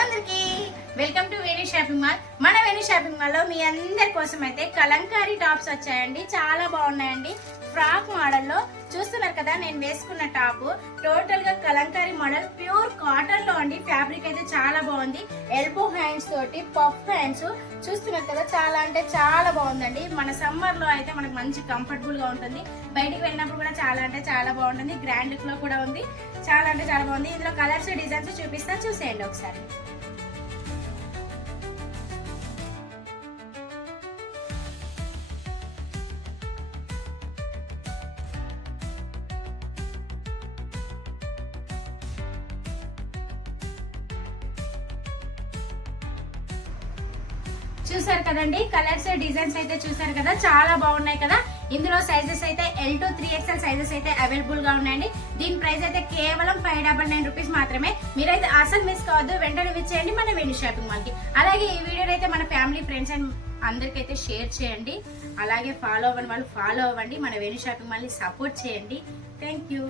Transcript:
అందరికీ welcome to Veni shopping mall. మన వేణి shopping mall లో మీ అందరి కోసం అయితే కలంకారీ టాప్స్ వచ్చాయండి. చాలా బాగున్నాయండి. ఫ్రాక్ మోడల్ లో చూస్తున్నారు కదా, నేను వేసుకున్న టాప్ టోటల్ గా కలంకారీ మోడల్, ప్యూర్ కాటన్ లో అండి. ఫ్యాబ్రిక్ అయితే చాలా బాగుంది. ఎల్బో హ్యాండ్స్ తోటి పఫ్ హ్యాండ్స్ చూస్తున్నారు కదా, చాలా అంటే చాలా బాగుందండి. మన సమ్మర్ లో అయితే మనకు మంచి కంఫర్టబుల్ గా ఉంటుంది. బయటికి వెళ్ళినప్పుడు కూడా చాలా అంటే చాలా బాగుంటుంది. గ్రాండ్ లుక్ లో కూడా ఉంది. చాలా అంటే చాలా బాగుంది. ఇందులో కలర్స్ డిజైన్స్ చూపిస్తా, చూసేయండి ఒకసారి. చూసారు కదండి, కలర్స్ డిజైన్స్ అయితే చూసారు కదా, చాలా బాగున్నాయి కదా. ఇందులో సైజెస్ అయితే L to 3XL సైజెస్ అయితే అవైలబుల్ గా ఉన్నాయండి. దీని ప్రైస్ అయితే కేవలం 599 రూపీస్ మాత్రమే. మీరైతే అసలు మిస్ కావద్దు, వెంటనే విచ్చేయండి మన వేణి షాపింగ్ మాల్ కి. అలాగే ఈ వీడియో అయితే మన ఫ్యామిలీ ఫ్రెండ్స్ అండ్ అందరికైతే షేర్ చేయండి. అలాగే ఫాలో అవ్వని వాళ్ళు ఫాలో అవ్వండి. మన వేణి షాపింగ్ మాల్ ని సపోర్ట్ చేయండి. Thank you.